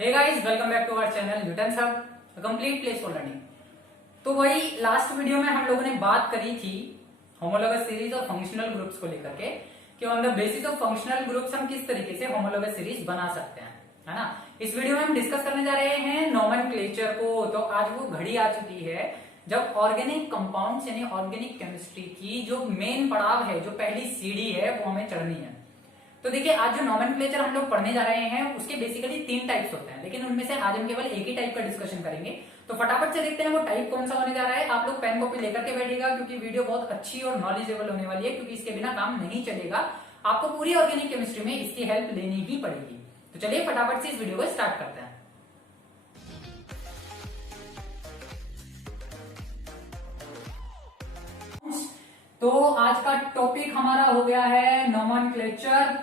Hey guys, welcome back to our channel Newton सब, complete place for learning. तो वही last video में हम लोगों ने बात करी थी होमोलोगस सीरीज और फंक्शनल ग्रुप्स को लेकर के कि on the basis of functional groups हम किस तरीके से होमोलोगस सीरीज बना सकते हैं, है ना। इस वीडियो में हम डिस्कस करने जा रहे हैं नोमेनक्लेचर को। तो आज वो घड़ी आ चुकी है जब ऑर्गेनिक कंपाउंड्स यानी ऑर्गेनिक केमिस्ट्री की जो मेन पड़ाव है, जो पहली सीढ़ी है, वो हमें चढ़नी है। तो देखिए, आज जो नोमेनक्लेचर हम लोग पढ़ने जा रहे हैं उसके बेसिकली 3 टाइप्स होते हैं, लेकिन उनमें से आज हम केवल एक ही टाइप का डिस्कशन करेंगे। तो फटाफट से देखते हैं वो टाइप कौन सा होने जा रहा है। आप लोग पेन कॉपी लेकर के बैठिएगा क्योंकि वीडियो बहुत अच्छी और नॉलेजेबल होने वाली है, क्योंकि इसके बिना काम नहीं चलेगा। आपको पूरी ऑर्गेनिक केमिस्ट्री में इसकी हेल्प लेनी ही पड़ेगी। तो चलिए फटाफट से इस वीडियो को स्टार्ट करते हैं। तो आज का टॉपिक हमारा हो गया है नोमेनक्लेचर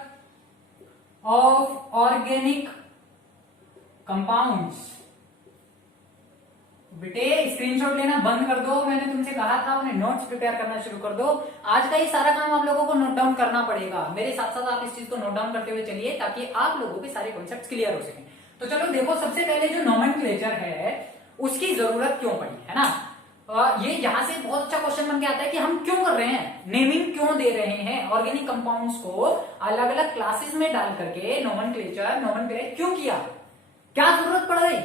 ऑफ ऑर्गेनिक कंपाउंड्स। बेटे स्क्रीनशॉट लेना बंद कर दो, मैंने तुमसे कहा था उन्हें नोट्स प्रिपेयर करना शुरू कर दो। आज का ये सारा काम आप लोगों को नोट डाउन करना पड़ेगा। मेरे साथ साथ आप इस चीज को नोट डाउन करते हुए चलिए ताकि आप लोगों के सारे कॉन्सेप्ट्स क्लियर हो सकें। तो चलो देखो, सबसे पहले जो नोमेनक्लेचर है उसकी जरूरत क्यों पड़ी, है ना। ये यहां से बहुत अच्छा क्वेश्चन बन के आता है कि हम क्यों कर रहे हैं, नेमिंग क्यों दे रहे हैं, ऑर्गेनिक कंपाउंड्स को अलग अलग क्लासेस में डाल करके नोमेनक्लेचर क्यों किया, क्या जरूरत पड़ गई।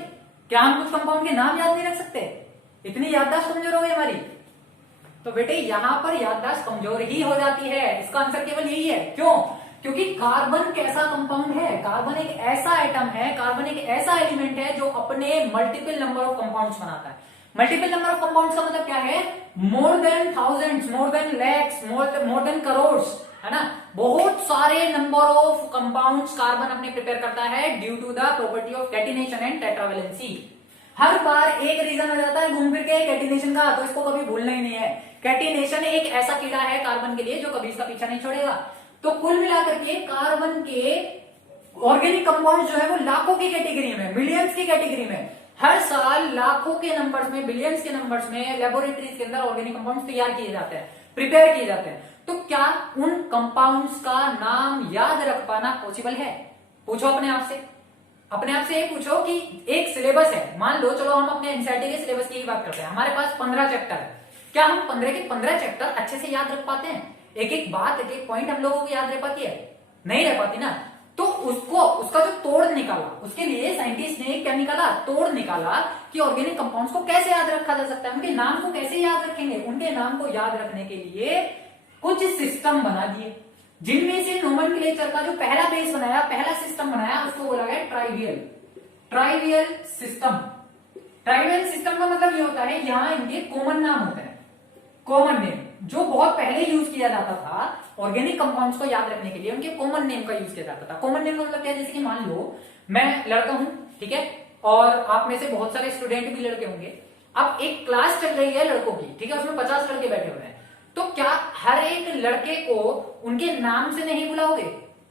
क्या हम कुछ कंपाउंड के नाम याद नहीं रख सकते, इतनी याददाश्त कमजोर हो गई हमारी। तो बेटे यहां पर याददाश्त कमजोर ही हो जाती है। इसका आंसर केवल यही है। क्यों? क्योंकि कार्बन कैसा कंपाउंड है, कार्बन एक ऐसा एटम है, कार्बन एक ऐसा एलिमेंट है जो अपने मल्टीपल नंबर ऑफ कंपाउंड्स बनाता है। मल्टीपल नंबर ऑफ कंपाउंड्स का मतलब क्या है? More than thousands, more than lakhs, more than crore, है ना। बहुत सारे नंबर ऑफ कंपाउंड्स कार्बन अपने प्रिपेयर करता है due to the property of catenation and tetravalency. हर बार एक रीजन हो जाता है घूम फिर के कैटिनेशन का, तो इसको कभी भूलना ही नहीं है। कैटिनेशन एक ऐसा कीड़ा है कार्बन के लिए जो कभी इसका पीछा नहीं छोड़ेगा। तो कुल मिलाकर के कार्बन के ऑर्गेनिक कंपाउंड जो है वो लाखों की कैटेगरी में, मिलियंस की कैटेगरी में, हर साल लाखों के नंबर्स में, बिलियंस के नंबर्स में लेबोरेटरीज के अंदर ऑर्गेनिक कंपाउंड्स तैयार किए जाते हैं, प्रिपेयर किए जाते हैं। तो क्या उन कंपाउंड्स का नाम याद रख पाना पॉसिबल है? पूछो अपने आप से। अपने आप से ये पूछो कि एक सिलेबस है, मान लो, चलो हम अपने एनसीईआरटी के सिलेबस की ही बात करते हैं। हमारे पास 15 चैप्टर है। क्या हम 15 के 15 चैप्टर अच्छे से याद रख पाते हैं? एक एक बात, एक एक पॉइंट हम लोगों को याद रह पाती है? नहीं रह पाती ना। तो उसका जो तोड़ निकाला, उसके लिए साइंटिस्ट ने क्या निकाला? तोड़ निकाला कि ऑर्गेनिक कंपाउंड्स को कैसे याद रखा जा सकता है, उनके नाम को कैसे याद रखेंगे। उनके नाम को याद रखने के लिए कुछ सिस्टम बना दिए, जिनमें से नोमेनक्लेचर का जो पहला बेस बनाया, पहला सिस्टम बनाया, उसको बोला गया ट्राइवियल सिस्टम। ट्राइवियल सिस्टम का मतलब ये होता है यहां इनके कॉमन नाम होते हैं, कॉमन नेम, जो बहुत पहले यूज किया जाता था ऑर्गेनिक कंपाउंड्स को याद रखने के लिए, उनके कॉमन नेम का यूज किया जाता था। कॉमन नेम का मतलब क्या है? जैसे कि मान लो मैं लड़का हूं, ठीक है, और आप में से बहुत सारे स्टूडेंट भी लड़के होंगे। अब एक क्लास चल रही है लड़कों की, ठीक है, उसमें 50 लड़के बैठे हुए हैं। तो क्या हर एक लड़के को उनके नाम से नहीं बुलाओगे,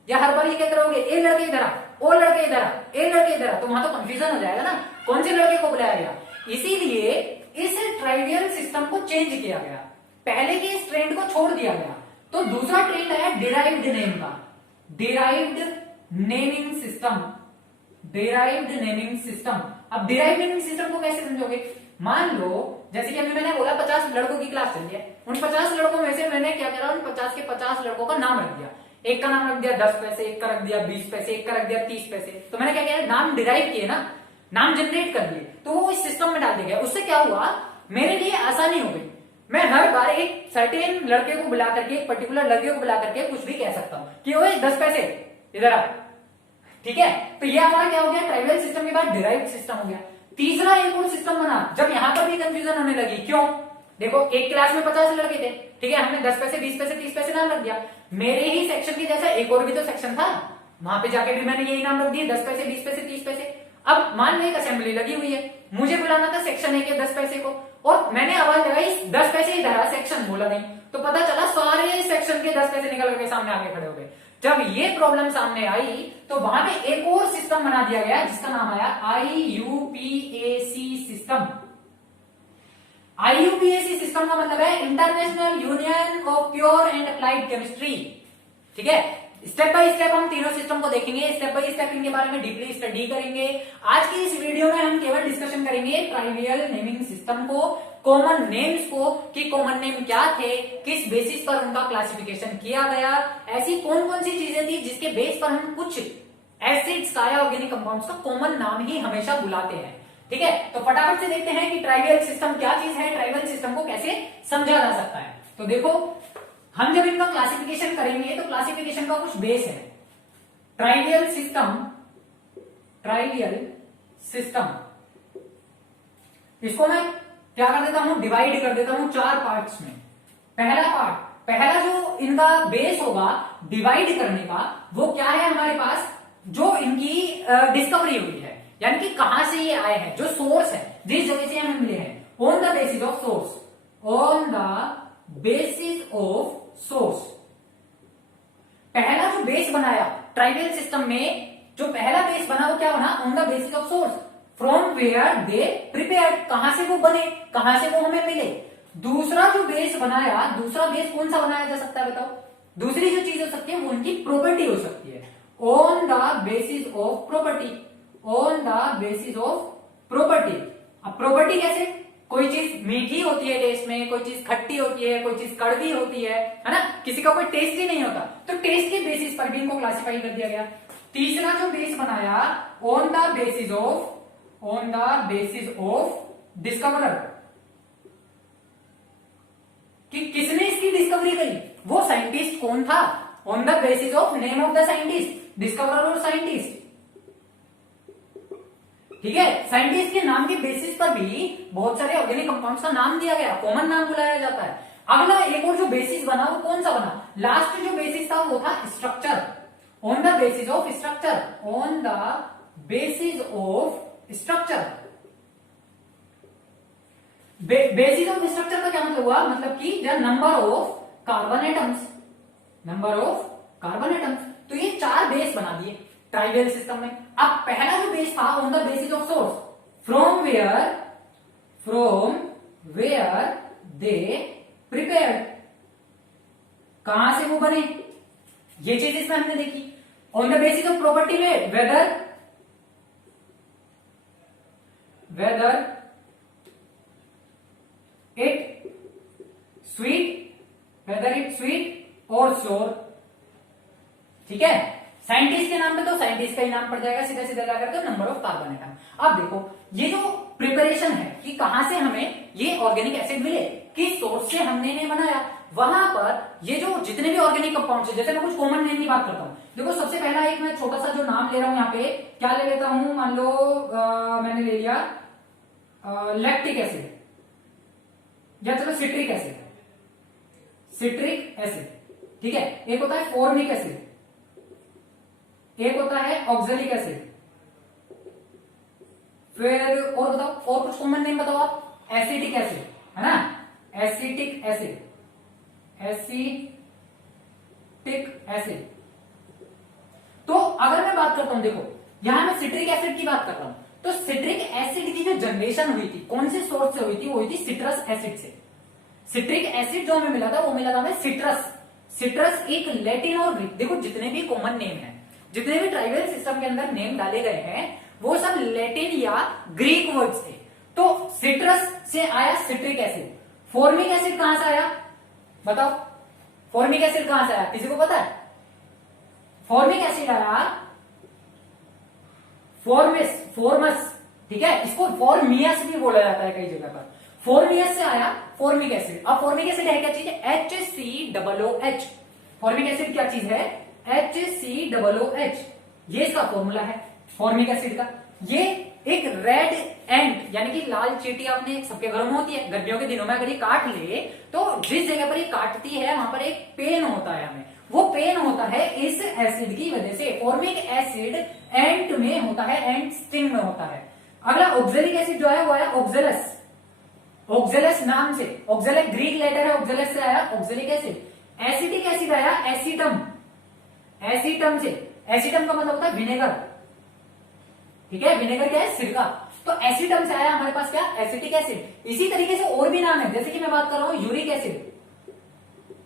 या हर बार ये क्या करोगे? ए लड़के इधर आ, ओ लड़के इधर आ, ए लड़के इधर आ, तो वहां तो कंफ्यूजन हो जाएगा ना, कौन से लड़के को बुलाया गया। इसीलिए इस ट्राइवियल सिस्टम को चेंज किया गया, पहले के इस ट्रेंड को छोड़ दिया गया। तो दूसरा ट्रेंड है डिराइव्ड नेम का, derived naming system, derived naming system. अब डिराइव्ड नेमिंग सिस्टम को कैसे समझोगे? मान लो जैसे कि अभी मैंने बोला 50 लड़कों की क्लास चल रही है, उन 50 लड़कों में से मैंने क्या करा, उन 50 के 50 लड़कों का नाम रख दिया। एक का नाम रख दिया 10 पैसे, एक का रख दिया 20 पैसे, एक का रख दिया 30 पैसे। तो मैंने क्या किया? नाम डिराइव किए ना, नाम जनरेट कर दिए, तो वो इस सिस्टम में डाल दिया गया। उससे क्या हुआ? मेरे लिए आसानी हो गई। मैं हर बार एक सर्टेन लड़के को बुला करके, एक पर्टिकुलर लड़के को बुला करके कुछ भी कह सकता हूं कि ओए 10 पैसे इधर आ, ठीक है। तो ये हमारा क्या हो गया? ट्राइवियल सिस्टम के बाद डिराइव्ड सिस्टम हो गया। तीसरा एक और सिस्टम बना, जब यहां पर भी कंफ्यूजन होने लगी। क्यों? देखो, एक क्लास में 50 लड़के थे, ठीक है, हमने 10 पैसे, 20 पैसे, 30 पैसे नाम रख दिया। मेरे ही सेक्शन के जैसा एक और भी तो सेक्शन था, वहां पे जाके भी मैंने यही नाम रख दिए, 10 पैसे, 20 पैसे, 30 पैसे। अब मान लो एक असेंबली लगी हुई है, मुझे बुलाना था सेक्शन ए के 10 पैसे को, और मैंने आवाज लगाई 10 पैसे इधर आ, सेक्शन बोला नहीं, तो पता चला सारे सेक्शन के 10 पैसे निकल के सामने आके खड़े हो गए। जब ये प्रॉब्लम सामने आई तो वहां पे एक और सिस्टम बना दिया गया जिसका नाम आया IUPAC सिस्टम। IUPAC सिस्टम का मतलब है international union of pure and applied chemistry, ठीक है। स्टेप बाय स्टेप हम तीनों सिस्टम को देखेंगे, स्टेप बाय स्टेप इनके बारे में डीपली स्टडी करेंगे। आज की इस वीडियो में हम केवल डिस्कशन करेंगे ट्राइवियल नेमिंग सिस्टम को, कॉमन नेम्स को, कि कॉमन नेम क्या थे, किस बेसिस पर उनका क्लासिफिकेशन किया गया, ऐसी कौन कौन सी चीजें थी जिसके बेस पर हम कुछ एसिड्स का या ऑर्गेनिक कंपाउंड्स का कॉमन नाम ही हमेशा बुलाते हैं। ठीक है, तो फटाफट से देखते हैं कि ट्राइवियल सिस्टम क्या चीज है, ट्राइवियल सिस्टम को कैसे समझा जा सकता है। तो देखो, हम जब इनका क्लासिफिकेशन करेंगे तो क्लासिफिकेशन का कुछ बेस है। ट्राइवियल सिस्टम इसको मैं क्या कर देता हूं, डिवाइड कर देता हूं 4 पार्ट्स में। पहला जो इनका बेस होगा डिवाइड करने का, वो क्या है हमारे पास, जो इनकी डिस्कवरी हुई है, यानी कि कहां से ये आए हैं, जो सोर्स है, जिस जगह से हमें मिले हैं, on the basis of source, on the basis of source. पहला जो बेस बनाया ट्राइवियल सिस्टम में, जो पहला बेस बना वो क्या बना, on the basis of source, from where they prepared, कहां से वो बने, कहां से वो हमें मिले। दूसरा जो बेस बनाया, दूसरा बेस कौन सा बनाया जा सकता है बताओ, दूसरी जो चीज हो सकती है वो उनकी प्रॉपर्टी हो सकती है, on the basis of property, on the basis of property. अब प्रॉपर्टी कैसे, कोई चीज मीठी होती है टेस्ट में, कोई चीज खट्टी होती है, कोई चीज कड़वी होती है ना, किसी का कोई टेस्ट ही नहीं होता, तो टेस्ट के बेसिस पर भी इनको क्लासिफाई कर दिया गया। तीसरा जो बेस बनाया, on the basis of discoverer, कि किसने इसकी डिस्कवरी करी, वो साइंटिस्ट कौन था, on the basis of name of the scientist, discoverer और साइंटिस्ट। ठीक है, साइंटिस्ट के नाम के बेसिस पर भी बहुत सारे ऑर्गेनिक कंपाउंड्स का नाम दिया गया, कॉमन नाम बुलाया जाता है। अगला एक और जो बेसिस बना वो कौन सा बना, लास्ट जो बेसिस था वो था structure, on the basis of structure, on the basis of structure. Basis of structure का क्या मतलब हुआ, मतलब कि the number of carbon atoms, number of carbon atoms. तो ये 4 बेस बना दिए ट्राइवियल सिस्टम में। अब पहला जो बेस था, on the basis of source, from where they prepared, कहां से वो बने, ये चीज इसमें हमने देखी। On the basis of property में वेदर इट स्वीट और श्योर। ठीक है, साइंटिस्ट के नाम पे तो साइंटिस्ट का ही नाम पड़ जाएगा सीधा सीधा जाकर, तो नंबर ऑफ कार्बन एटम। अब देखो, ये जो प्रिपरेशन है कि कहां से हमें ये ऑर्गेनिक एसिड मिले, किस सोर्स से हमने इन्हें बनाया, वहां पर ये जो जितने भी ऑर्गेनिक कंपाउंड्स है, जैसे मैं कुछ कॉमन नेम की बात करता हूं। देखो, सबसे पहला एक मैं छोटा सा जो नाम ले रहा हूं यहाँ पे, क्या ले लेता हूं, मान लो मैंने ले लिया लैक्टिक एसिड, या चलो सिट्रिक एसिड, ठीक है। एक होता है फॉर्मिक एसिड, एक होता है ऑक्जेलिक एसिड, फिर और बताओ, और कुछ कॉमन नेम बताओ आप, एसिटिक एसिड, है ना, एसिटिक एसिड। तो अगर मैं बात करता हूं, देखो यहां मैं सिट्रिक एसिड की बात कर रहा हूं, तो सिट्रिक एसिड की जो जनरेशन हुई थी कौन से सोर्स से हुई थी, वो हुई थी सिट्रस एसिड से। सिट्रिक एसिड जो हमें मिला था वो मिला था हमें सिट्रस एक लैटिन और ग्रीक, देखो जितने भी कॉमन नेम है, जितने भी ट्राइवियल सिस्टम के अंदर नेम डाले गए हैं, वो सब लैटिन या ग्रीक वर्ड्स थे। तो सिट्रस से आया सिट्रिक एसिड। फॉर्मिक एसिड कहां से आया बताओ, फॉर्मिक एसिड कहां से आया, किसी को पता है? फॉर्मिक एसिड आया फॉर्मस, ठीक है, इसको फॉर्मियस भी बोला जाता है कई जगह पर। फॉर्मियस से आया फॉर्मिक एसिड। अब फॉर्मिक एसिड है क्या चीज है, HCOOH। फॉर्मिक एसिड क्या चीज है, HCOOH, ये इसका फॉर्मूला है फॉर्मिक एसिड का। ये एक रेड एंट यानी कि लाल चींटी आपने सबके घरों में होती है, गर्मियों के दिनों में अगर ये काट ले तो जिस जगह पर ये काटती है वहां पर एक पेन होता है, हमें वो पेन होता है इस एसिड की वजह से। फॉर्मिक एसिड एंट में होता है, एंट स्टिंग में होता है। अगला ऑक्जेलिक एसिड जो है वो है ऑक्जेलस नाम से, ऑक्जेलिक ग्रीक लेटर है, ऑक्जेलस से आया ऑक्जेलिक एसिड। एसिटिक एसिड आया एसीटम से। एसीटम का मतलब होता है विनेगर, ठीक है, विनेगर क्या है, सिरका। तो एसीटम से आया हमारे पास क्या, एसिटिक एसिड। इसी तरीके से और भी नाम है, जैसे कि मैं बात कर रहा हूं यूरिक एसिड,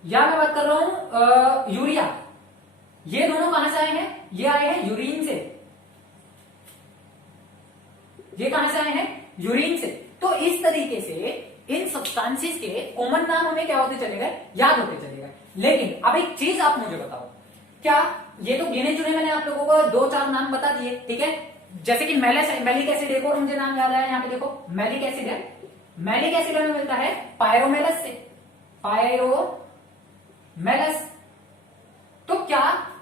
या मैं बात कर रहा हूं यूरिया। ये दोनों कहां से आए हैं? ये आए हैं यूरिन से। ये कहां से आए हैं? यूरिन से। तो इस तरीके से इन सब्सटेंसेस के कॉमन नाम हमें क्या होते चले गए? याद होते चले गए। लेकिन अब एक चीज आप मुझे बताओ, क्या ये तो गिने चुने मैंने आप लोगों को 2-4 नाम बता दिए, ठीक है? जैसे कि मैलिक एसिड, एक और मुझे नाम याद आया, यहाँ पे देखो मैलिक एसिड है। मैलिक एसिड हमें मिलता है पायरोमेलस से, पायरोमेलस। तो क्या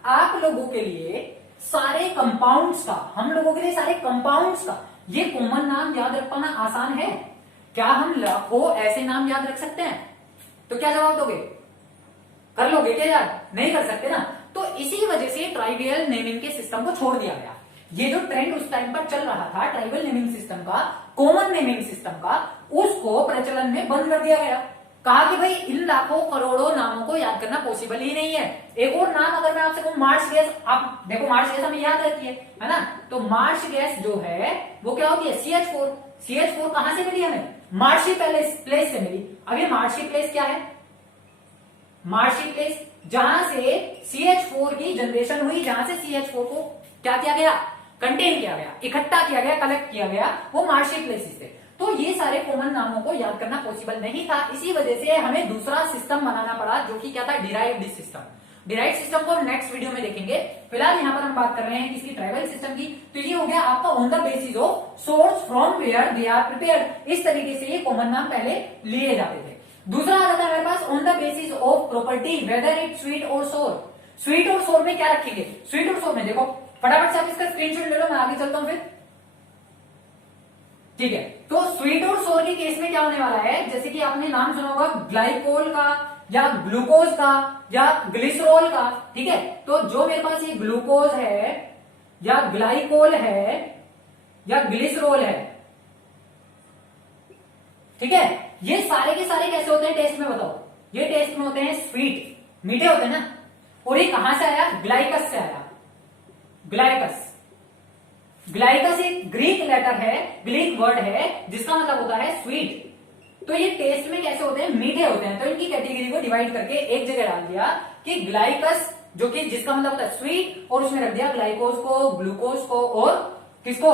आप लोगों के लिए सारे कंपाउंड्स का, हम लोगों के लिए सारे कंपाउंड्स का ये कॉमन नाम याद रख पाना आसान है? क्या हम लाखों ऐसे नाम याद रख सकते हैं? तो क्या जवाब दोगे? कर लोगे क्या याद? नहीं कर सकते ना। तो इसी वजह से ट्राइवियल नेमिंग के सिस्टम को छोड़ दिया गया। ये जो ट्रेंड उस टाइम पर चल रहा था ट्राइबल नेमिंग सिस्टम का, कॉमन नेमिंग सिस्टम का, उसको प्रचलन में बंद कर दिया गया। कहा कि भाई इन लाखों करोड़ों नामों को याद करना पॉसिबल ही नहीं है। एक और नाम अगर मैं आपसे कहूं मार्च गैस, आप देखो मार्च गैस हमें याद रहती है ना? तो मार्च गैस जो है वो क्या होती है? CH4। CH4 कहां से मिली हमें? मार्शी प्लेस से मिली। अब ये मार्शी प्लेस क्या है? मार्शी प्लेस जहां से CH4 की जनरेशन हुई, जहां से CH4 को क्या किया गया? कंटेन किया गया, इकट्ठा किया गया, कलेक्ट किया गया, वो मार्शी प्लेसेस थे। तो ये सारे कॉमन नामों को याद करना पॉसिबल नहीं था। इसी वजह से हमें दूसरा सिस्टम बनाना पड़ा, जो कि क्या था? Derived system. डिराइव्ड सिस्टम को हम नेक्स्ट वीडियो में देखेंगे। फिलहाल यहाँ पर हम बात कर रहे हैं किसकी? ट्राइबल सिस्टम की। तो ये हो गया आपका on the basis of source from where they are prepared. इस तरीके से ये कॉमन नाम पहले लिए जाते थे। दूसरा आ जाता है हमारे pass on the basis of property, weather it sweet और सोर। स्वीट और सोर में क्या रखेंगे? स्वीट और सोर में देखो फटाफट से आप इसका स्क्रीनशॉट ले लो, मैं आगे चलता हूं फिर, ठीक है? तो स्वीट और सोर के केस में क्या होने वाला है? जैसे कि आपने नाम सुना होगा ग्लाइकोल का या ग्लूकोज का या ग्लिसरॉल का, ठीक है? तो जो मेरे पास ये ग्लूकोज है या ग्लाइकोल है या ग्लिसरॉल है, ठीक है, ये सारे के सारे कैसे होते हैं टेस्ट में? बताओ। ये टेस्ट में होते हैं स्वीट, मीठे होते हैं ना। और ये कहां से आया? ग्लाइकस से आया। ग्लाइकस, ग्लाइकस एक ग्रीक लेटर है, ग्रीक वर्ड है, जिसका मतलब होता है स्वीट। तो ये टेस्ट में कैसे होते हैं? मीठे होते हैं। तो इनकी कैटेगरी को डिवाइड करके एक जगह डाल दिया कि ग्लाइकस, जो कि जिसका मतलब होता है स्वीट, और उसमें रख दिया ग्लाइकोज को, ग्लूकोज को और किसको?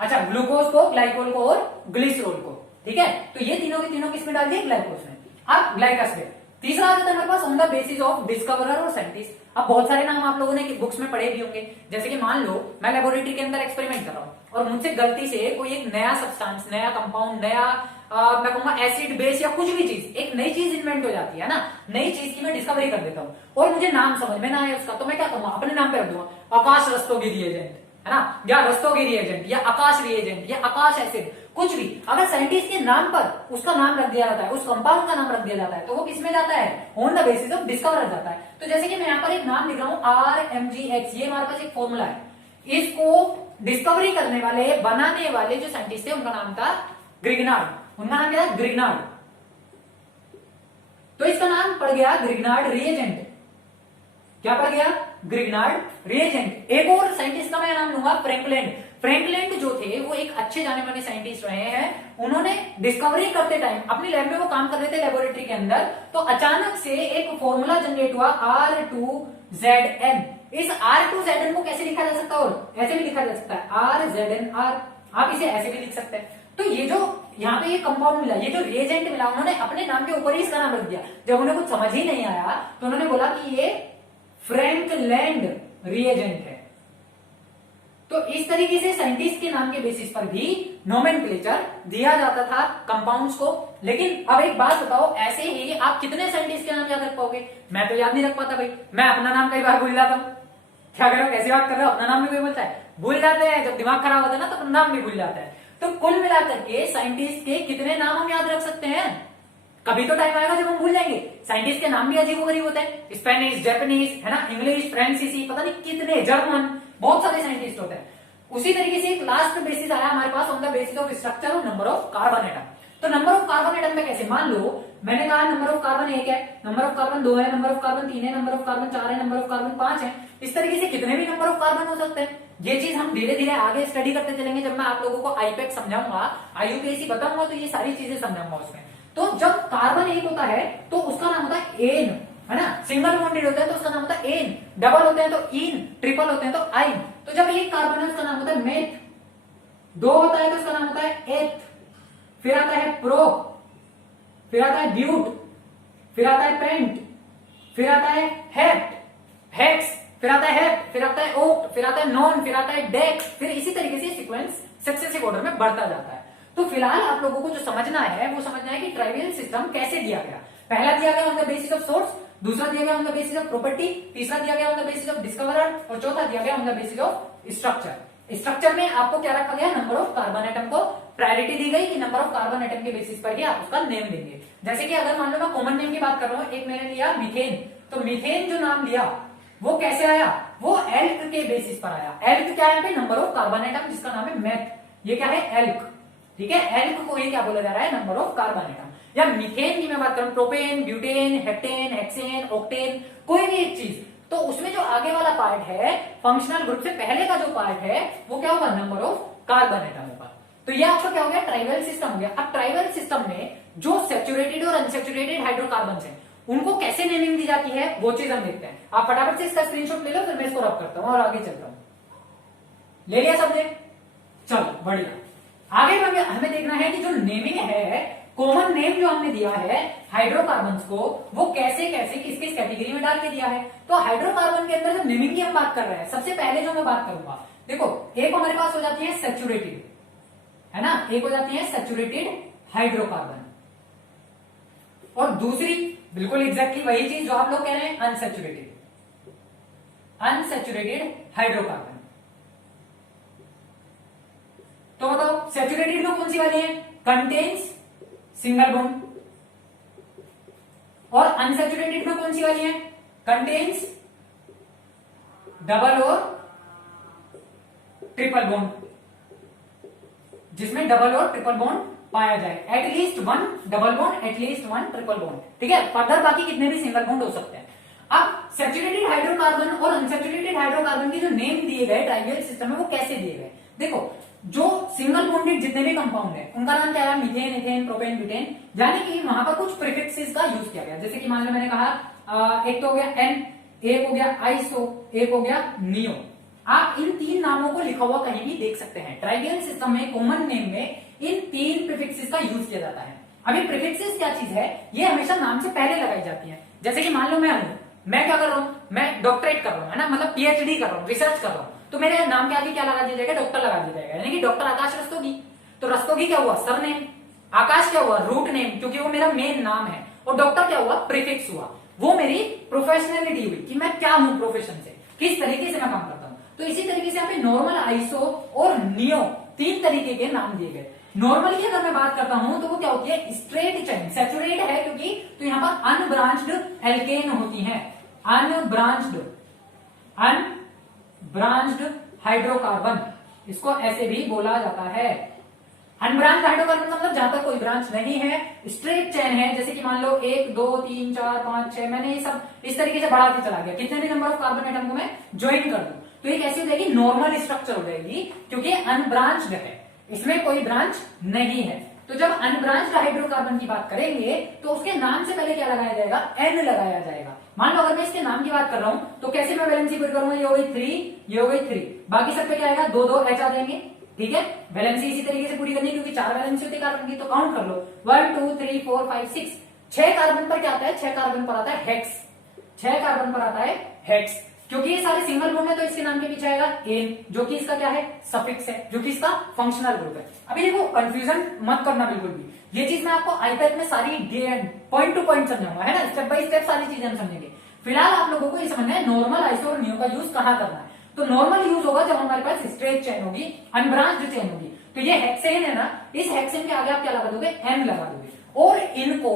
अच्छा, ग्लूकोज को, ग्लाइकोल को और ग्लिसरॉल को, ठीक है? तो ये तीनों के तीनों किसमें डाल दिए? ग्लाइकोज में। अब ग्लाइकस में तीसरा आ जाता है हमारे pass on the basis of discoverer और साइंटिस्ट। अब बहुत सारे नाम आप लोगों ने बुक्स में पढ़े भी होंगे। जैसे कि मान लो मैं लेबोरेटरी के अंदर एक्सपेरिमेंट कर रहा हूं और मुझसे गलती से कोई एक नया सब्सटेंस, नया कंपाउंड, नया मैं कहूंगा एसिड बेस या कुछ भी चीज, एक नई चीज इन्वेंट हो जाती है ना, नई चीज की मैं डिस्कवरी कर देता हूँ और मुझे नाम समझ में ना आए उसका, तो मैं क्या करूंगा? अपने नाम पे रख दूंगा आकाश रस्तोगी एजेंट, है ना, या रस्तोगी एजेंट, या आकाश रिएजेंट, या आकाश एसिड, कुछ भी। अगर साइंटिस्ट के नाम पर उसका नाम रख दिया जाता है, उस कंपाउंड का नाम रख दिया जाता है, तो वो किसमें जाता है? On the basis of discover जाता है। तो जैसे कि मैं यहाँ पर एक नाम लिख रहा हूं RMGX, ये हमारे पास एक फॉर्मूला है। इसको डिस्कवरी करने वाले, बनाने वाले जो साइंटिस्ट थे उनका नाम था ग्रिग्नार्ड। उनका नाम क्या है? ग्रिग्नार्ड। तो इसका नाम पड़ गया ग्रिग्नार्ड रिएजेंट। क्या पड़ गया? Grignard reagent. एक और साइंटिस्ट का मैं नाम लूंगा फ्रैंकलैंड। फ्रैंकलैंड जो थे वो एक अच्छे जाने माने साइंटिस्ट रहे हैं। उन्होंने डिस्कवरी करते टाइम अपनी लैब में वो काम कर रहे थे लेबोरेटरी के अंदर, तो अचानक से एक फॉर्मूला जनरेट हुआ R2ZN। इस R2ZN को कैसे लिखा जा सकता है? और ऐसे भी लिखा जा सकता है RZNR, आप इसे ऐसे भी लिख सकते हैं। तो ये जो यहाँ पे ये कंपाउंड मिला, ये जो रिएजेंट मिला, उन्होंने अपने नाम के ऊपर ही इसका नाम रख दिया। जब उन्हें कुछ समझ ही नहीं आया तो उन्होंने बोला कि ये फ्रैंकलैंड रिएजेंट है। तो इस तरीके से साइंटिस्ट के नाम के बेसिस पर भी नोमेनक्लेचर दिया जाता था कंपाउंड्स को। लेकिन अब एक बात बताओ, ऐसे ही आप कितने साइंटिस्ट के नाम याद रख पाओगे? मैं तो याद नहीं रख पाता भाई, मैं अपना नाम कई बार भूल जाता हूं। क्या करो, कैसी बात कर रहे हो? अपना नाम भी कोई बोलता है? भूल जाते हैं, जब दिमाग खराब होता है ना तो अपना नाम भी भूल जाता है। तो कुल मिलाकर के साइंटिस्ट के कितने नाम हम याद रख सकते हैं? कभी तो टाइम आएगा जब हम भूल जाएंगे। साइंटिस्ट के नाम भी अजीबोगरीब होते हैं, स्पेनिश, जापानीज, है ना, इंग्लिश, फ्रांसीसी, पता नहीं कितने, जर्मन, बहुत सारे साइंटिस्ट होते हैं। उसी तरीके से एक लास्ट बेसिस आया हमारे pass on the basis of structure और नंबर ऑफ कार्बन एटम। तो नंबर ऑफ कार्बन एटम में कैसे? मान लो मैंने कहा नंबर ऑफ कार्बन 1 है, नंबर ऑफ कार्बन 2 है, नंबर ऑफ कार्बन 3 है, नंबर ऑफ कार्बन 4 है, नंबर ऑफ कार्बन 5 है। इस तरीके से कितने भी नंबर ऑफ कार्बन हो सकते हैं। ये चीज हम धीरे धीरे आगे स्टडी करते चलेंगे। जब मैं आप लोगों को आईपैक समझाऊंगा, IUPAC बताऊंगा, तो ये सारी चीजें समझाऊंगा उसमें। तो जब कार्बन 1 होता है तो उसका नाम होता है एन, है ना। सिंगल बॉन्डेड होते हैं तो उसका नाम होता है एन, डबल होते हैं तो इन, ट्रिपल होते हैं तो आइन। तो जब एक कार्बन है उसका नाम होता है मेथ, दो होता है तो उसका नाम होता है एथ, फिर आता है प्रो, फिर आता है ब्यूट, फिर आता है पेंट, फिर आता है हेप्ट, हेक्स, फिर आता है हेप्ट, फिर आता है ओक्ट, फिर आता है नॉन, फिर आता है डेक्स, फिर इसी तरीके से सीक्वेंस सक्सेसिव ऑर्डर में बढ़ता जाता है। तो फिलहाल आप लोगों को जो समझना है वो समझना है कि ट्राइवियल सिस्टम कैसे दिया गया। पहला दिया गया on the basis of source, दूसरा दिया गया on the basis of property, तीसरा दिया गया on the basis of discoverer, और चौथा दिया गया on the basis of structure. Structure में आपको क्या रखा गया, नंबर ऑफ कार्बन एटम को प्रायोरिटी दी गई कि नंबर ऑफ कार्बन एटम के बेसिस पर ही आप उसका नेम देंगे। जैसे कि अगर मान लो मैं कॉमन नेम की बात कर रहा हूं, एक मैंने लिया मीथेन, तो मीथेन जो नाम लिया वो कैसे आया, वो एल्क के बेसिस पर आया। एल्क क्या है, नंबर ऑफ कार्बन एटम, जिसका नाम है मेथ। ये क्या है, एल्क, ठीक है। एल्क को ये क्या बोला जा रहा है, नंबर ऑफ कार्बन एटम। या मीथेन की मैं बात करूं, propane, butane, heptane, hexane, octane, कोई भी एक चीज, तो उसमें जो आगे वाला पार्ट है फंक्शनल ग्रुप से पहले का जो पार्ट है वो क्या होगा, नंबर ऑफ कार्बन एटम होगा। तो ये आपका क्या हो गया, ट्राइवल सिस्टम हो गया। अब ट्राइवल सिस्टम में जो सैचुरेटेड और अनसैचुरेटेड हाइड्रोकार्बन है उनको कैसे नेमिंग दी जाती है वो चीज हम देखते हैं। आप फटाफट से इसका स्क्रीनशॉट ले लो, फिर मैं इसको रब करता हूं और आगे चलता हूं। ले लिया सबने, चलो बढ़िया। आगे हमें देखना है कि जो नेमिंग है, कॉमन नेम जो हमने दिया है हाइड्रोकार्बन्स को, वो कैसे कैसे किस किस कैटेगरी में डाल के दिया है। तो हाइड्रोकार्बन के अंदर जब नेमिंग की हम बात कर रहे हैं, सबसे पहले जो मैं बात करूंगा, देखो एक हमारे पास हो जाती है सैचुरेटेड, है ना, एक हो जाती है सैचुरेटेड हाइड्रोकार्बन, और दूसरी बिल्कुल एग्जैक्टली वही चीज जो आप लोग कह रहे हैं, अनसैचुरेटेड, अनसैचुरेटेड हाइड्रोकार्बन। तो बताओ सैचुरेटेड में कौन सी वाली है, कंटेन्स सिंगल बॉन्ड, और अनसैचुरेटेड में कौन सी वाली है, कंटेन्स डबल और ट्रिपल बॉन्ड, जिसमें डबल और ट्रिपल बॉन्ड पाया जाए, at least one double bond, at least one triple bond, ठीक है। फर्दर बाकी कितने भी सिंगल बॉन्ड हो सकते हैं। अब सैचुरेटेड हाइड्रोकार्बन और अनसैचुरेटेड हाइड्रोकार्बन की जो नेम दिए गए ट्राइवियल सिस्टम में वो कैसे दिए गए, देखो जो सिंगल बॉन्डेड जितने भी कंपाउंड है उनका नाम क्या है, मीथेन, इथेन, प्रोपेन, ब्यूटेन, यानी कि वहां पर कुछ प्रीफिक्सेस का यूज किया गया। जैसे कि मान लो मैंने कहा एक तो हो गया एन, एक हो गया आइसो, एक हो गया नियो। आप इन तीन नामों को लिखा हुआ कहीं भी देख सकते हैं। ट्राइवियल सिस्टम में कॉमन नेम में इन तीन प्रीफिक्सेस का यूज किया जाता है। अभी प्रीफिक्सेस क्या चीज है, ये हमेशा नाम से पहले लगाई जाती है। जैसे कि मान लो मैं क्या कर रहा हूं, मैं डॉक्टरेट कर रहा हूं, है ना, मतलब पीएचडी कर रहा हूं, रिसर्च कर रहा हूं, तो मेरे नाम के आगे क्या लगा दिया जाएगा, डॉक्टर लगा दिया जाएगा, यानी कि डॉक्टर आकाश रस्तोगी। तो रस्तोगी क्या हुआ, सरनेम, आकाश क्या हुआ, रूट नेम, क्योंकि वो मेरा मेन नाम है, और डॉक्टर क्या हुआ, प्रीफिक्स हुआ, वो मेरी प्रोफेशनलिटी हुई कि मैं क्या हूं प्रोफेशन से, किस तरीके से मैं काम करता हूं। तो इसी तरीके से यहाँ पे नॉर्मल, आइसो और नियो तीन तरीके के नाम दिए गए। नॉर्मल की अगर मैं बात करता हूं तो वो क्या होती है, स्ट्रेट चेन, सैचुरेट है क्योंकि, तो यहाँ पर अनब्रांच्ड एल्केन होती है, अनब्रांच्ड हाइड्रोकार्बन, इसको ऐसे भी बोला जाता है। अनब्रांच हाइड्रोकार्बन मतलब जहां तक कोई ब्रांच नहीं है, स्ट्रेट चेन है। जैसे कि मान लो 1 2 3 4 5 6, मैंने ये सब इस तरीके से बढ़ाते चला गया, कितने भी नंबर ऑफ कार्बन एटम को मैं ज्वाइन कर दूं तो ये कैसी हो जाएगी, नॉर्मल स्ट्रक्चर हो जाएगी, क्योंकि अनब्रांच्ड है, इसमें कोई ब्रांच नहीं है। तो जब अनब्रांच्ड हाइड्रोकार्बन की बात करेंगे तो उसके नाम से पहले क्या लगाया जाएगा, एन लगाया जाएगा। मान लो अगर मैं इसके नाम की बात कर रहा हूं तो कैसे मैं वैलेंसी पूरी करूंगा, ये हो गई 3, ये हो गई 3, बाकी सब पे क्या आएगा, 2 2 एच आ जाएंगे, ठीक है। वैलेंसी इसी तरीके से पूरी करनी है क्योंकि 4 वैलेंसी होती है कार्बन की, तो काउंट कर लो 1 2 3 4 5 6, 6 कार्बन पर क्या आता है, 6 कार्बन पर आता है हेक्स, 6 कार्बन पर आता है हेक्स, क्योंकि ये सारे सिंगल बॉन्ड है तो इसके नाम के पीछे आएगा एन, जो कि इसका क्या है, सफिक्स है, जो कि इसका फंक्शनल ग्रुप है। अभी देखो कंफ्यूजन मत करना बिल्कुल भी, ये चीज मैं आपको आईपैड में सारी पॉइंट टू पॉइंट समझाऊंगा, है ना, स्टेप बाय स्टेप सारी चीजें हम समझेंगे। फिलहाल आप लोगों को ये समझना है नॉर्मल, आइसो और नियो का यूज कहां करना है। तो नॉर्मल यूज होगा जब हमारे पास स्ट्रेट चेन होगी, अनब्रांच्ड चेन होगी। तो ये हेक्सेन है ना, इस हेक्सेन के आगे आप क्या लगा दोगे, एन लगा दोगे, और इनको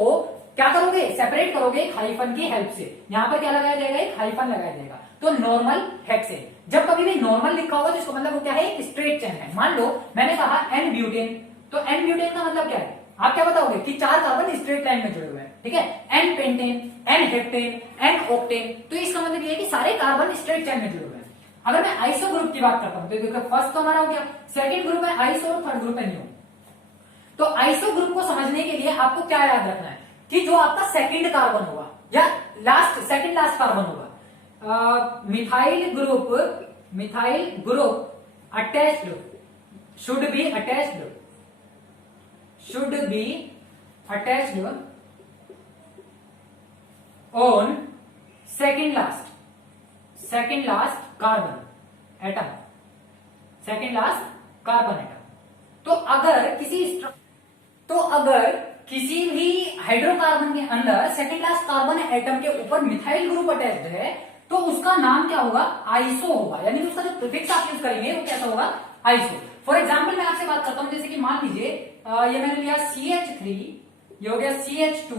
क्या करोगे, सेपरेट करोगे एक हाइफन की हेल्प से। यहां पर क्या लगाया जाएगा, एक हाइफन लगाया जाएगा, तो नॉर्मल हेक्सेन। जब कभी भी नॉर्मल लिखा होगा तो इसको मतलब वो क्या है, एक स्ट्रेट चेन है। मान लो मैंने कहा एन ब्यूटेन, तो एन ब्यूटेन का मतलब क्या है, आप क्या बताओगे कि 4 कार्बन स्ट्रेट लाइन में जुड़े हुए हैं, ठीक है। N pentane, n heptane, n octane, तो इसका मतलब ये है कि सारे कार्बन स्ट्रेट चेन में जुड़े हुए हैं। अगर मैं आइसो ग्रुप की बात करता हूं तो देखो फर्स्ट तो हमारा हो गया, सेकंड ग्रुप है आइसो और थर्ड ग्रुप है नियो। तो आइसो ग्रुप को समझने के लिए आपको क्या याद रखना है कि जो आपका सेकंड कार्बन होगा या लास्ट सेकंड लास्ट कार्बन होगा। Methyl group attached should be attached on second last carbon atom. तो अगर किसी भी हाइड्रोकार्बन के अंदर सेकंड लास्ट कार्बन एटम के ऊपर मिथाइल ग्रुप अटैच्ड है तो उसका नाम क्या होगा? आइसो होगा। यानी कि उसका जो प्रीफिक्स आप यूज करेंगे वो कैसा होगा? आइसो। फॉर एग्जांपल मैं आपसे बात करता हूं, जैसे कि मान लीजिए ये मैंने लिया CH3, ये हो गया CH2,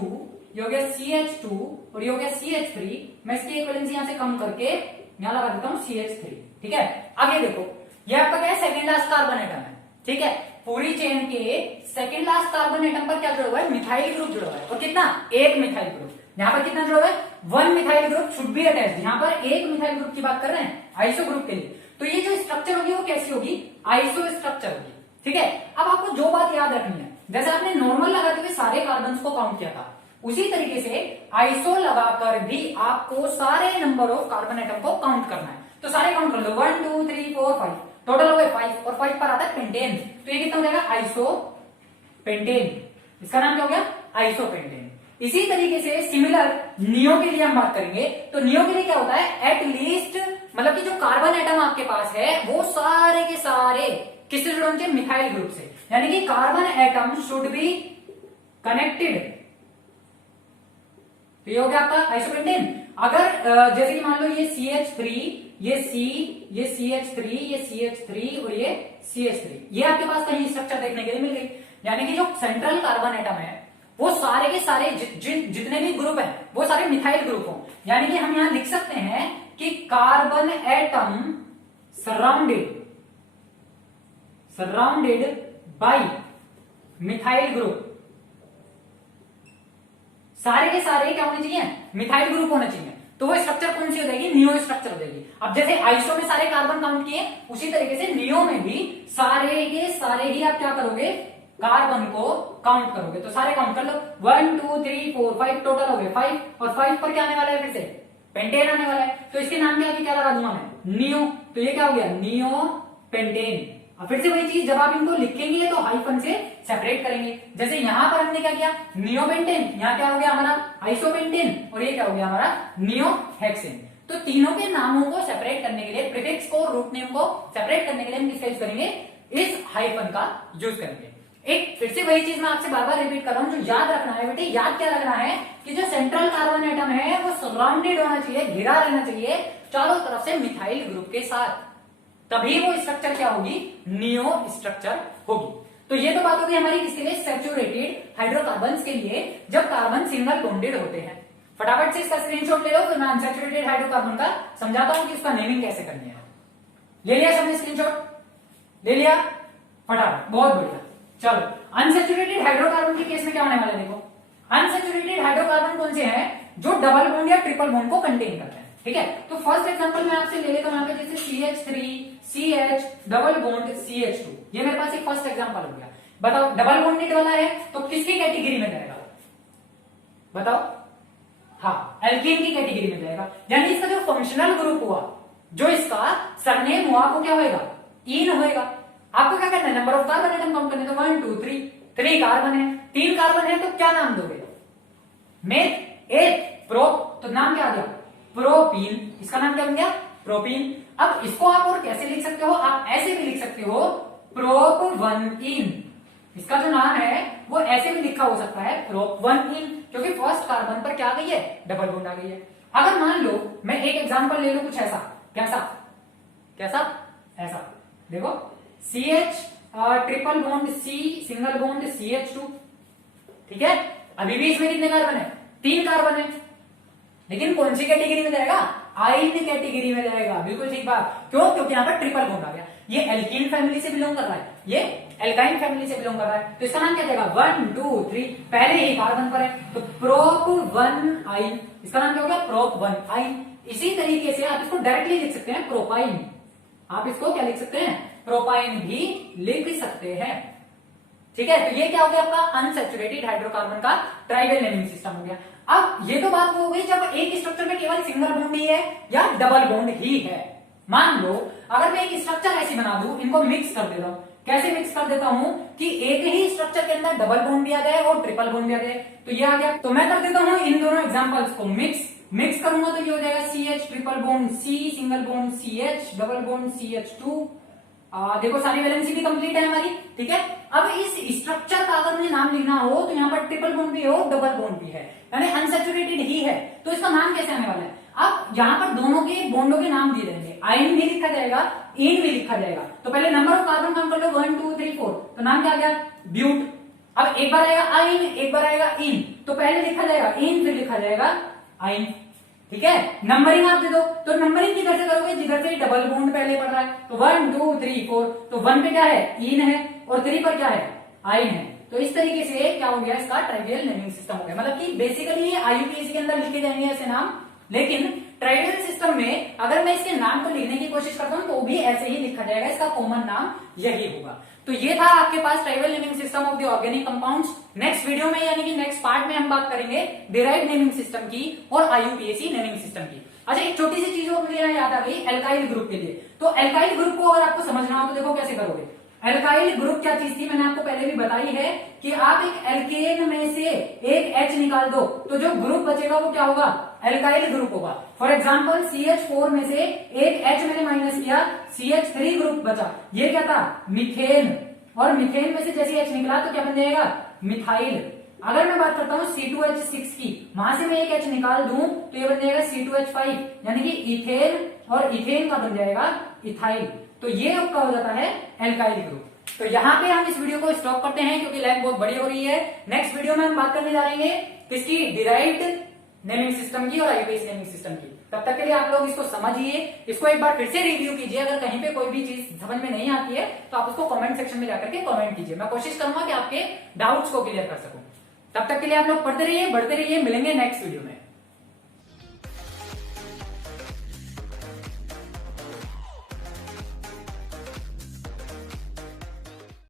ये हो गया CH2 और ये हो गया CH3। मैं इसकी इक्विवेलेंसी यहां से कम करके यहां लगा देता हूं CH3। ठीक है, आगे देखो ये आपका क्या है? सेकंड लास्ट कार्बन एटम है। ठीक है, पूरी चेन के सेकंड लास्ट कार्बन एटम पर क्या जुड़ा हुआ है? मिथाइल ग्रुप जुड़ा हुआ है। और कितना? एक मिथाइल ग्रुप। यहां पर कितना जुड़ा हुआ है? 1 methyl group should be attached. यहां पर एक मिथाइल ग्रुप की बात कर रहे हैं आइसो ग्रुप के लिए। तो ये जो स्ट्रक्चर होगी वो कैसी होगी? आइसो स्ट्रक्चर होगी। ठीक है, अब आपको जो बात याद रखनी है, जैसे आपने नॉर्मल लगाते हुए सारे कार्बन को काउंट किया था, उसी तरीके से आइसो लगाकर भी आपको सारे नंबर ऑफ कार्बन एटम को काउंट करना है। तो सारे काउंट कर लो, 1 2 3 4 5, टोटल हो गए 5 और 5 पर आता है पेंटेन। तो ये कितना हो जाएगा? Iso pentane. इसका नाम क्या हो गया? Iso pentane. इसी तरीके से सिमिलर नियो के लिए हम बात करेंगे। तो नियो के लिए क्या होता है? एटलीस्ट मतलब कि जो कार्बन एटम आपके पास है वो सारे के सारे किससे जुड़े होंगे? मिथाइल ग्रुप से। यानी कि carbon atom should be connected. तो ये हो गया आपका आइसोपेंटेन। अगर जैसे कि मान लो ये CH3, ये C, ये CH3, ये CH3 और ये CH3, ये आपके पास कहीं स्ट्रक्चर देखने के लिए मिल गई। यानी कि जो सेंट्रल कार्बन एटम है वो सारे के सारे जितने भी ग्रुप हैं वो सारे मिथाइल ग्रुप हों। यानी कि हम यहां लिख सकते हैं कि carbon atom surrounded by methyl group. सारे के सारे क्या होने चाहिए? मिथाइल ग्रुप होना चाहिए। तो वो स्ट्रक्चर कौन सी हो जाएगी? नियो स्ट्रक्चर हो जाएगी। अब जैसे आइसो में सारे कार्बन काउंट किए, उसी तरीके से नियो में भी सारे के सारे ही आप क्या करोगे? कार्बन को काउंट करोगे। तो सारे काउंट कर लो, 1 2 3 4 5, टोटल हो गए 5 और 5 पर क्या आने वाला है? फिर से पेंटेन आने वाला है। तो इसके नाम के आगे क्या लगा दूंगा मैं? नियो। तो ये क्या हो गया? Neo pentane. अब फिर से वही चीज, जब आप इनको लिखेंगे तो हाइफन से सेपरेट करेंगे। जैसे यहां पर हमने क्या किया? नियोपेंटेन। यहां क्या हो गया हमारा? आइसोपेंटेन। और ये क्या हो गया हमारा? नियोहेक्सेन। तो तीनों के नामों को सेपरेट करने के लिए, प्रीफिक्स को, रूट नेम को सेपरेट करने के लिए हम किसका यूज करेंगे? इस हाइफन का यूज करेंगे। एक फिर से वही चीज मैं आपसे बार बार रिपीट कर रहा हूं, जो याद रखना है बेटे, याद क्या रखना है कि जो सेंट्रल कार्बन एटम है वो सराउंडेड होना चाहिए, घिरा रहना चाहिए चारों तरफ से मिथाइल ग्रुप के साथ। तभी वो स्ट्रक्चर क्या होगी? नियो स्ट्रक्चर होगी। तो ये तो बात होगी हमारी किसके लिए? सैचुरेटेड हाइड्रोकार्बन्स के लिए, जब कार्बन सिंगल बॉन्डेड होते हैं। फटाफट से इसका स्क्रीनशॉट ले लो, फिर मैं अनसैचुरेटेड हाइड्रोकार्बन का समझाता हूं कि उसका नेमिंग कैसे करनी है। ले लिया सबने स्क्रीनशॉट? ले लिया? फटाफट, बहुत बढ़िया। चलो, अनसैचुरेटेड हाइड्रोकार्बन के केस में क्या होने वाला है? देखो, अनसैचुरेटेड हाइड्रोकार्बन कौन से हैं? जो डबल बॉन्ड या ट्रिपल बॉन्ड को कंटेन करते हैं। ठीक है, तो फर्स्ट एग्जांपल मैं आपसे ले लेता हूं यहाँ पे, जैसे CH3 CH double bond CH2। ये मेरे पास एक फर्स्ट एग्जांपल हो गया। बताओ, डबल बॉन्डेड वाला है तो किसकी कैटेगरी में जाएगा? बताओ। हाँ, एल्कीन की कैटेगरी में जाएगा। यानी इसका जो फंक्शनल ग्रुप हुआ, जो इसका सरनेम हुआ, वो क्या होएगा? इन होएगा। आपको क्या करना है? Number of carbon atom count करने। तो 1 2 3 कार्बन है, 3 कार्बन है, तो क्या नाम दोगे? मेथ एक प्रो, तो नाम क्या आ गया? प्रोपीन। इसका नाम क्या बन गया? प्रोपीन। अब इसको आप और कैसे लिख सकते हो? आप ऐसे भी लिख सकते हो, प्रोप 1 इन। इसका जो नाम है वो ऐसे भी लिखा हो सकता है, प्रोप 1 इन, क्योंकि फर्स्ट कार्बन पर क्या आ गई है? डबल बॉन्ड आ गई है। अगर मान लो मैं एक एग्जांपल ले लू कुछ ऐसा, कैसा कैसा ऐसा, देखो CH triple bond C single bond CH2। ठीक है, अभी भी इसमें कितने कार्बन है? 3 कार्बन है, लेकिन कौन सी कैटेगरी में जाएगा? आइन कैटेगरी में जाएगा। बिल्कुल ठीक बात। क्यों? क्योंकि यहाँ पर ट्रिपल बॉन्ड आ गया। ये एल्कीन फैमिली से बिलोंग कर रहा है, ये एल्काइन फैमिली से बिलोंग कर रहा है, तो इसका नाम क्या जाएगा? 1 2 3, पहले ही कार्बन पर है, तो प्रोप 1 आइन। इसका नाम क्या हो गया? प्रोप 1 आइन। इसी तरीके से आप इसको डायरेक्टली लिख सकते हैं, प्रोपाइन। आप इसको क्या लिख सकते हैं? प्रोपाइन भी लिख सकते हैं। ठीक है, तो ये क्या हो गया आपका? अनसैचुरेटेड हाइड्रोकार्बन का ट्राइबल नेमिंग सिस्टम हो गया। अब ये तो बात हो गई जब एक स्ट्रक्चर में केवल सिंगल बॉन्ड ही है या डबल बॉन्ड ही है। मान लो अगर मैं एक स्ट्रक्चर ऐसी बना दूं, इनको मिक्स कर देता हूं। कैसे मिक्स कर देता हूं कि एक ही स्ट्रक्चर के अंदर डबल बॉन्ड भी आ जाए और ट्रिपल बॉन्ड भी आ जाए। तो ये आ गया। तो मैं कर देता हूं इन दोनों एग्जांपल्स को मिक्स करूंगा तो ये हो जाएगा CH triple bond C single bond CH double bond CH2। देखो सारी वैलेंसी भी कंप्लीट है हमारी, ठीक है। अब इस स्ट्रक्चर का अगर मुझे नाम लिखना हो तो यहाँ पर ट्रिपल बॉन्ड भी हो डबल बॉन्ड भी है, यानी अनसैचुरेटेड ही है, तो इसका नाम कैसे आने वाला है। अब यहाँ पर दोनों के बॉन्डों के नाम दिए जाएंगे, आयन भी लिखा जाएगा, इन भी लिखा जाएगा। तो पहले नंबर ऑफ कार्बन काउंट कर लो 1 2 3 4, तो नाम क्या आ गया ब्यूट। अब एक बार आएगा आयन, एक बार आएगा इन, तो पहले लिखा जाएगा इन फिर लिखा जाएगा आयन, ठीक है। नंबरिंग आप दे दो, तो नंबरिंग किधर से करोगे जिधर से डबल बॉन्ड पहले पड़ रहा है। तो 1 2 3 4, तो 1 पे क्या है इन है और 3 पर क्या है आयन है। तो इस तरीके से क्या हो गया, इसका ट्राइवियल नेमिंग सिस्टम हो गया। मतलब कि बेसिकली ये IUPAC के अंदर लिखे जाएंगे ऐसे नाम, लेकिन ट्राइवियल सिस्टम में अगर मैं इसके नाम को लिखने की कोशिश करता हूं तो भी ऐसे ही लिखा जाएगा, इसका कॉमन नाम यही होगा। तो ये था आपके पास trivial naming system of the organic compounds. Next video में यानी कि नेक्स्ट पार्ट में हम बात करेंगे डिराइव्ड नेमिंग सिस्टम की और IUPAC नेमिंग सिस्टम की। अच्छा एक छोटी सी चीज और मुझे यहाँ याद आ गई एल्काइल ग्रुप के लिए। तो एल्काइल ग्रुप को अगर आपको समझना हो तो देखो कैसे करोगे। एल्काइल ग्रुप क्या चीज थी, मैंने आपको पहले भी बताई है कि आप एक एल्केन में से एक H निकाल दो तो जो ग्रुप बचेगा वो क्या होगा, एल्काइल ग्रुप होगा। फॉर एग्जाम्पल CH4 में से एक H मैंने माइनस किया, CH3 ग्रुप बचा, ये क्या था मीथेन, और मीथेन में से जैसे H निकला तो क्या बन जाएगा मिथाइल। अगर मैं बात करता हूँ C2H6 की, वहां से मैं एक H निकाल दूं तो ये बन जाएगा C2H5, यानी कि इथेन और इथेन का बन जाएगा इथाइल। तो ये आपका हो जाता है एल्काइल ग्रुप। तो यहाँ पे हम इस वीडियो को स्टॉप करते हैं क्योंकि लाइन बहुत बड़ी हो रही है। नेक्स्ट वीडियो में हम बात करने जा रहे हैं किसकी, डिराइव्ड नेमिंग सिस्टम की और IUPAC नेमिंग सिस्टम की। तब तक के लिए आप लोग इसको समझिए, इसको एक बार फिर से रिव्यू कीजिए। अगर कहीं पे कोई भी चीज समझ में नहीं आती है तो आप उसको कमेंट सेक्शन में जाकर के कमेंट कीजिए। मैं कोशिश करूंगा कि आपके डाउट्स को क्लियर कर सकूं। तब तक के लिए आप लोग पढ़ते रहिए, बढ़ते रहिए, मिलेंगे नेक्स्ट वीडियो में।